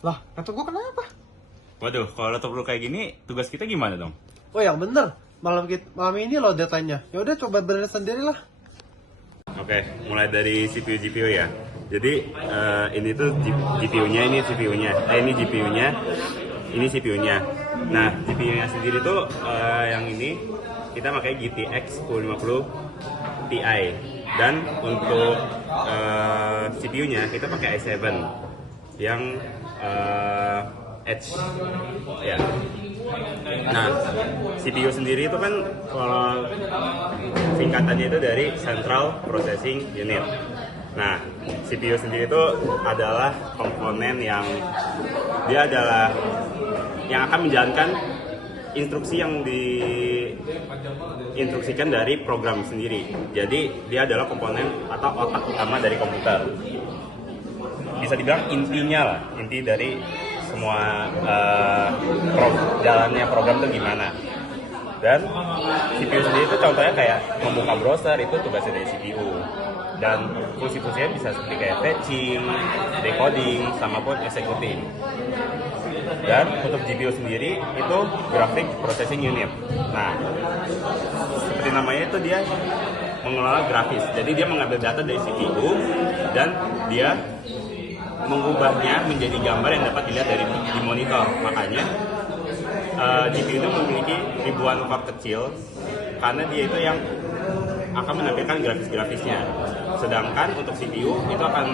Lah, laptop gua kenapa? Waduh, kalau laptop lu kayak gini, tugas kita gimana dong? Oh yang bener, malam ini loh deadline-nya. Ya udah coba benerin sendirilah. Oke, mulai dari CPU GPU ya. Jadi ini tuh GPU-nya, ini CPU-nya. Ini GPU-nya, ini CPU-nya. Nah, GPU-nya sendiri tuh yang ini kita pakai GTX 1050 Ti. Dan untuk CPU-nya kita pakai i7 yang Edge ya. Nah, CPU sendiri itu kan kalau singkatannya itu dari Central Processing Unit. Nah, CPU sendiri itu adalah komponen yang dia adalah yang akan menjalankan instruksi yang diinstruksikan dari program sendiri. Jadi dia adalah komponen atau otak utama dari komputer. Bisa dibilang intinya lah, inti dari semua jalannya program itu gimana. Dan CPU sendiri itu contohnya kayak membuka browser, itu tugasnya dari CPU. Dan fungsi-fungsinya bisa seperti kayak fetching, decoding, sama pun executing. Dan untuk GPU sendiri itu Graphic Processing Unit. Nah, seperti namanya itu dia mengelola grafis. Jadi dia mengambil data dari CPU dan dia mengubahnya menjadi gambar yang dapat dilihat di monitor. Makanya GPU itu memiliki ribuan part kecil karena dia itu yang akan menampilkan grafis-grafisnya. Sedangkan untuk CPU itu akan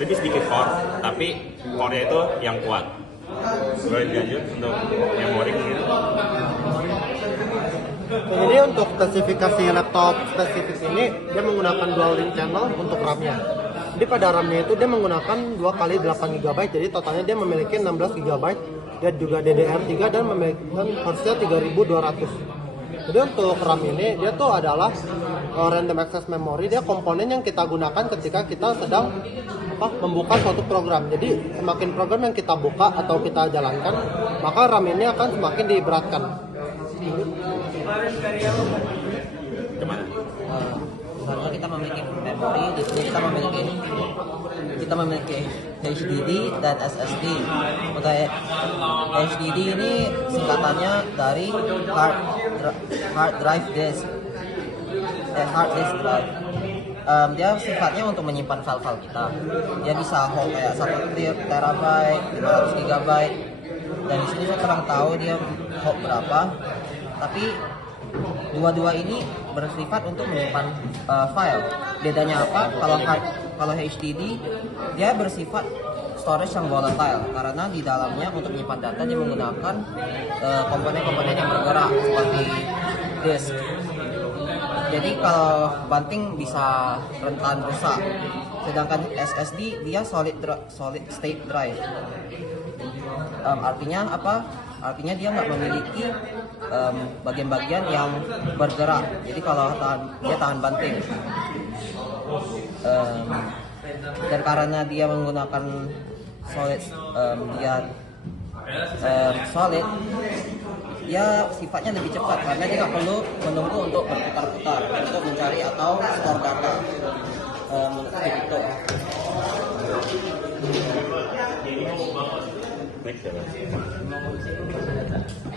lebih sedikit core, tapi core-nya itu yang kuat. Boleh dilanjut untuk memori gitu. Jadi untuk spesifikasi laptop spesifik ini dia menggunakan dual link channel untuk RAM-nya. Jadi pada RAM-nya itu dia menggunakan 2 kali 8 GB, jadi totalnya dia memiliki 16 GB dan juga DDR3 dan memiliki harusnya 3200. Jadi untuk RAM ini dia tuh adalah random access memory, dia komponen yang kita gunakan ketika kita sedang membuka suatu program. Jadi semakin program yang kita buka atau kita jalankan, maka RAM ini akan semakin diberatkan. Misalnya kita memiliki memori, di sini kita memiliki HDD dan SSD. Untuk HDD ini singkatannya dari hard drive disk, hard disk drive. Dia sifatnya untuk menyimpan file-file kita. Dia bisa hold kayak 1 terabyte, 500 GB. Dan di sini saya kurang tahu dia hold berapa. Tapi dua-dua ini bersifat untuk menyimpan file. Bedanya apa? Kalau HDD dia bersifat storage yang volatile karena di dalamnya untuk menyimpan data dia menggunakan komponen-komponen yang bergerak seperti disk. Jadi kalau banting bisa rentan rusak. Sedangkan SSD dia solid state drive. Artinya apa? Artinya dia nggak memiliki bagian-bagian yang bergerak. Jadi kalau dia tahan banting. Dan karena dia menggunakan solid, solid, dia sifatnya lebih cepat karena dia nggak perlu menunggu untuk berputar-putar untuk mencari atau store data. Itu.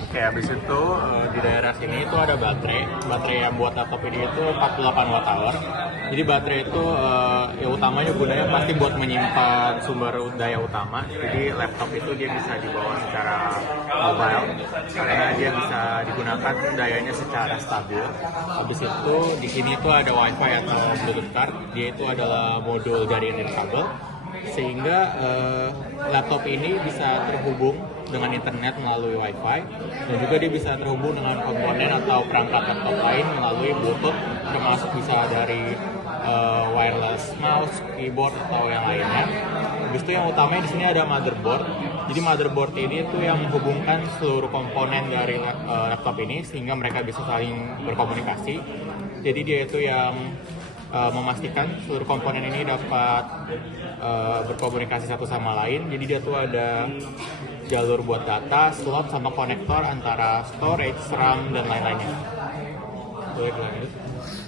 Oke, habis itu di daerah sini itu ada baterai yang buat laptop ini itu 48 watt hour. Jadi baterai itu ya utamanya gunanya pasti buat menyimpan sumber daya utama. Jadi laptop itu dia bisa dibawa secara mobile karena dia bisa digunakan dayanya secara stabil. Habis itu di sini itu ada WiFi atau Bluetooth card. Dia itu adalah modul dari nirkabel sehingga laptop ini bisa terhubung dengan internet melalui WiFi dan juga dia bisa terhubung dengan komponen atau perangkat laptop lain melalui Bluetooth, termasuk bisa dari wireless mouse, keyboard atau yang lainnya. Habis itu yang utamanya di sini ada motherboard. Jadi motherboard ini itu yang menghubungkan seluruh komponen dari laptop ini sehingga mereka bisa saling berkomunikasi. Jadi dia itu yang memastikan seluruh komponen ini dapat berkomunikasi satu sama lain. Jadi dia tuh ada jalur buat data, slot, sama konektor antara storage, RAM, dan lain-lainnya. Boleh lanjut.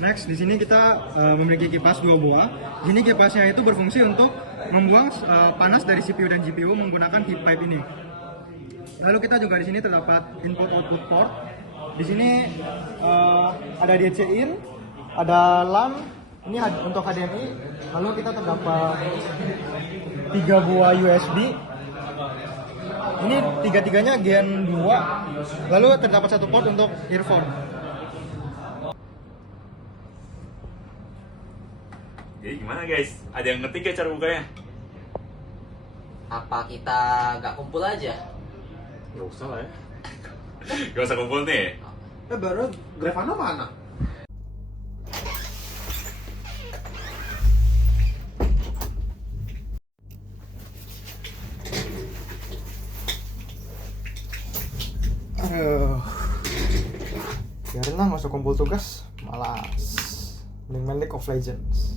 Next, di sini kita memiliki kipas 2 buah. Ini kipasnya itu berfungsi untuk membuang panas dari CPU dan GPU menggunakan heat pipe ini. Lalu kita juga di sini terdapat input output port. Di sini ada DC in, ada LAN, ini untuk HDMI. Lalu kita terdapat 3 buah USB. Ini tiga-tiganya Gen 2. Lalu terdapat satu port untuk earphone. Jadi gimana guys? Ada yang ngerti gak cara bukanya? Apa kita nggak kumpul aja? Gak usah lah ya. Gak usah kumpul nih. Baru Grafana mana? Aduh, biarin lah, nggak usah kumpul tugas, malas. Mending main League of Legends.